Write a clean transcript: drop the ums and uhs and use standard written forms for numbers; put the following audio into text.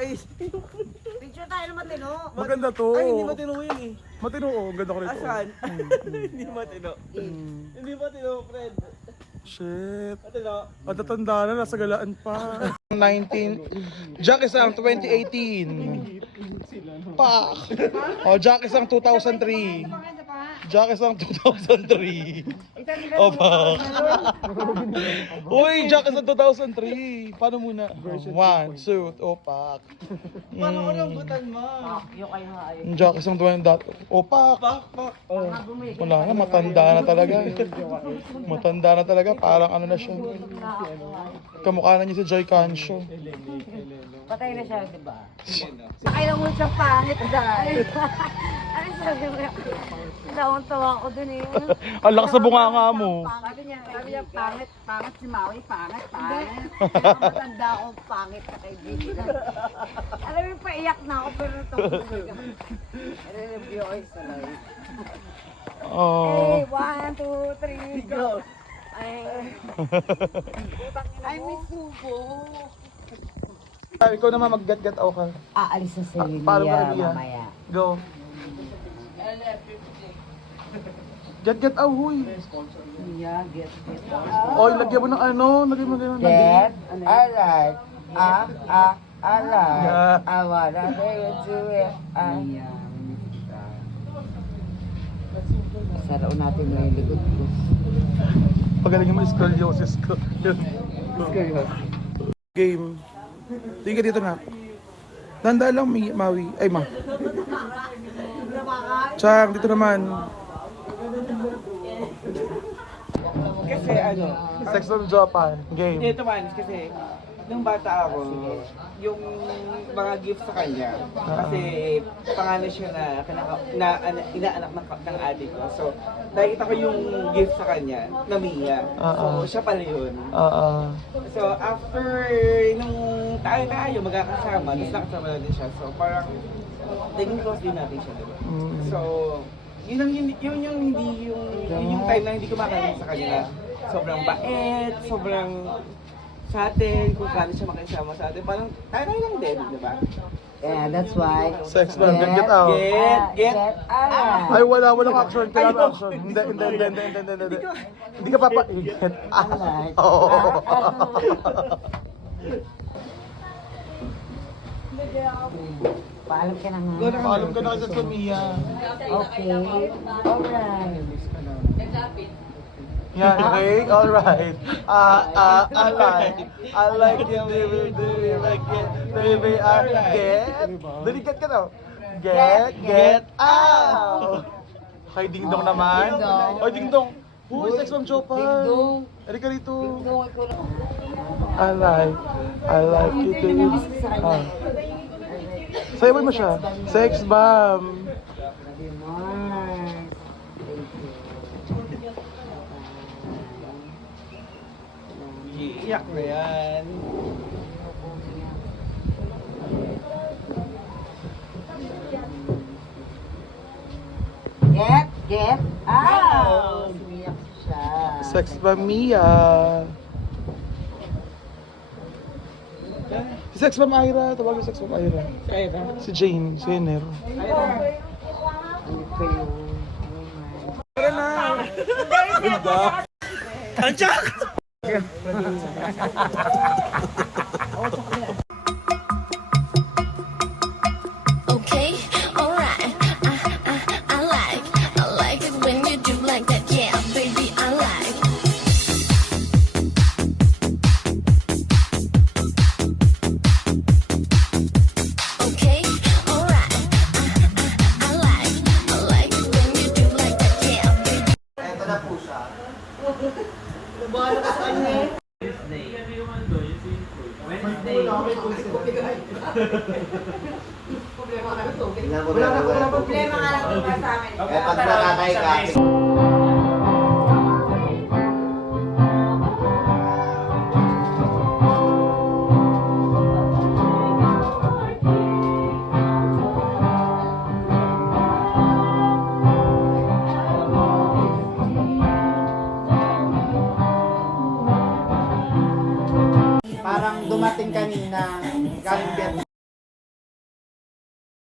Ay, Picture tayo na matino. Maganda to. ay, hindi matino yun eh. Matino, oh. Ang ganda ko rito. Asan? Hindi matino. Hindi matino, friend. Shit. Matino. At tatanda na, nasa galaan pa. 19. Jack isang 2018. Pak! Oh, Jack isang 2003. Jack isang 2003. Opa. Uy, Jack isang 2003. Paano muna? 1, 2, opak. Paano ko rambutan mo? Yung kayo nga ayun. Jack isang 20. Opak. Pak. Oh, wala na, matanda na talaga. Matanda na talaga, parang ano na siya. Kamukha na niya si Joy Cancio. Patay na siya, di ba? Sakay lang mo siyang pangit dahil. Ano sabi mo? Tawang-tawa ko dun eh. Ang lakas sa bunganga mo. Sabi niya, pangit si Maui, pangit. Matanda akong pangit na kaibigan. Alam mo, paiyak na ako pero ito. I-review ko sa live. Oh. Hey, 1, 2, 3, go! Ay, may subo. Ikaw naman mag-get-get out ka. Aalis na sa Paano ka Lilia Lilia? mamaya. Go. Get out, huy. Yeah, get. Oy, lagyan mo ng ano, lagyan mo ng Get, alright. Alright. Yeah. I wanna do it. Sarao natin na yung likod ko. Pagalingin mo scoliosis ko. Game. Tingin ka dito na. Nanda lang, Maui. Ay, ma. Chang, dito naman. Kasi ano, Sex from Japan. Game. ito man, kasi nung bata ako, yung mga gifts sa kanya, kasi pangalan siya inaanak ng ate ko. So, nakita ko yung gift sa kanya, na Mia. So, siya pala yun. So, after nung tayo magkakasama, tapos nakasama na din siya. So, parang naging close din natin siya, diba? So, yun yung time na hindi ko makalimutan sa kanya. Sobrang bait, sobrang sa atin, kung kano siya makisama sa atin. Parang tayo lang din, di ba? Yeah, that's why. Sex from get out. Get. Alright. Ay, walang action. Kailangan action. Hindi. Hindi ka papa. Get Alright. Oo. Paalam ka na nga. Paalam ka na kasi sa Mia. Okay. Alright. Yeah, okay, alright. I like it, baby, like it, baby, get. Dali, get ka daw. Get out. Kay Ding Dong naman. Oy, Ding Dong. Uy, sex from Japan. Eri ka rito. I like it, baby. Sayo mo siya. Sex bomb. Iiyak na yan. Get out. Sumiyak siya. Sex bomb Mia. Si Sex bomb Ira. Tawagin Sex bomb Ira. Kaya ba? Si Jane. Si Ener. Ano kayo? Tara na! Ganda! Anchak! Okay, alright. I like it when you do like that. Yeah, baby, I like. Okay, alright. I like it when you do like that. Yeah, baby. Ito na po siya. Problema nga lang ito sa amin. Pag nakakay ka. Parang dumating kanina, galing Vietnam.